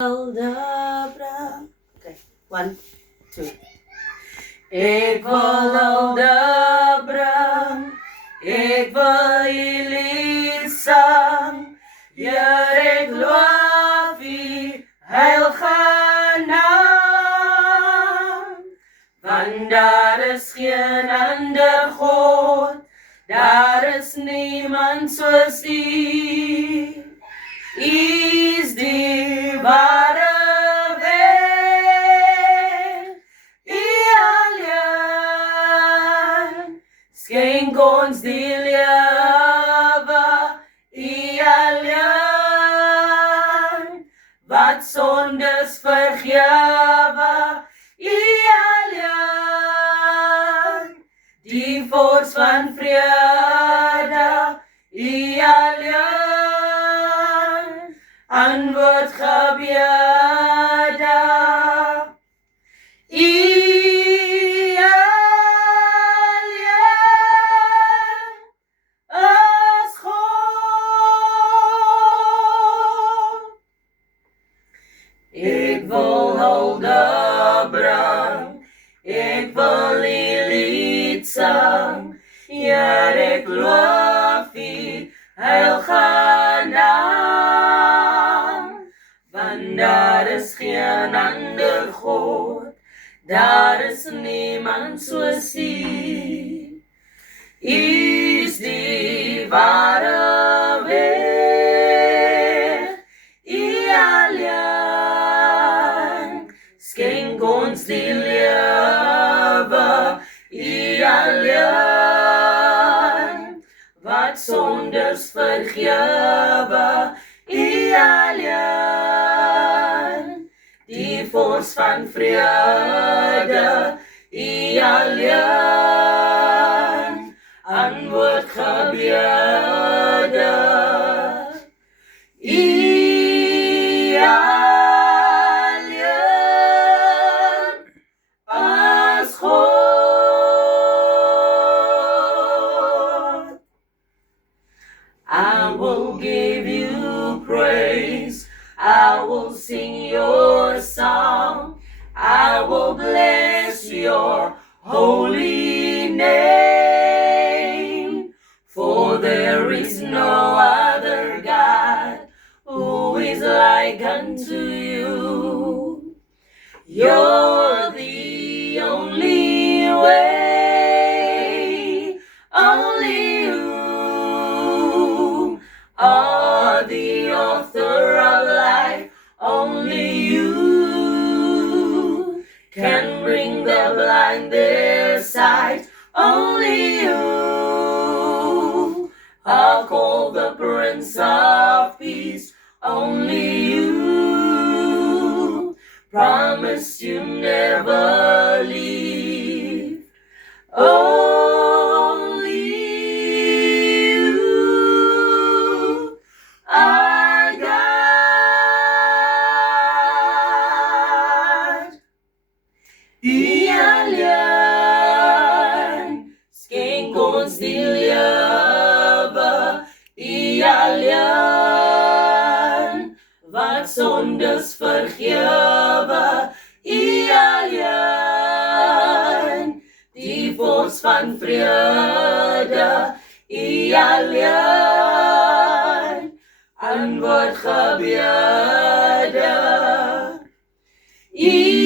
Aldabra. Okay, 1, 2. Ik wil aldabra, ik wil je lied zang. Heer, ik loof u, heilige naam. Want daar is geen ander God, daar is niemand soos u. Is die ware weg, U alleen. Skenk ons die lewe, U alleen. Wat sondes vergewe, U alleen. Die vors van vrede, U alleen. Antwoord gebede. U alleen is God. Ik wil hulde bring, ik wil die lied zang. Heer, ik loof u, heilige naam. Want daar is geen ander God, daar is niemand soos u. U is die ware weg, U alleen. Skenk ons die lewe, U alleen. Wat sondes vergewe, U alleen. Die vors van vrede, U alleen. Antwoord gebede. U alleen is God. I will give you praise. I will sing your song. I will bless your holy name. For there is no other God who is like unto you. You're the only way. Only you are the author of life. Only you can bring the blind their sight. Only you are called the Prince of Peace. Only you promise you never leave. Only you are God. U alleen. Skenk ons die lewe, U alleen. Wat sondes vergewe, U alleen. Die vors van vrede, U alleen. Antwoord gebede. U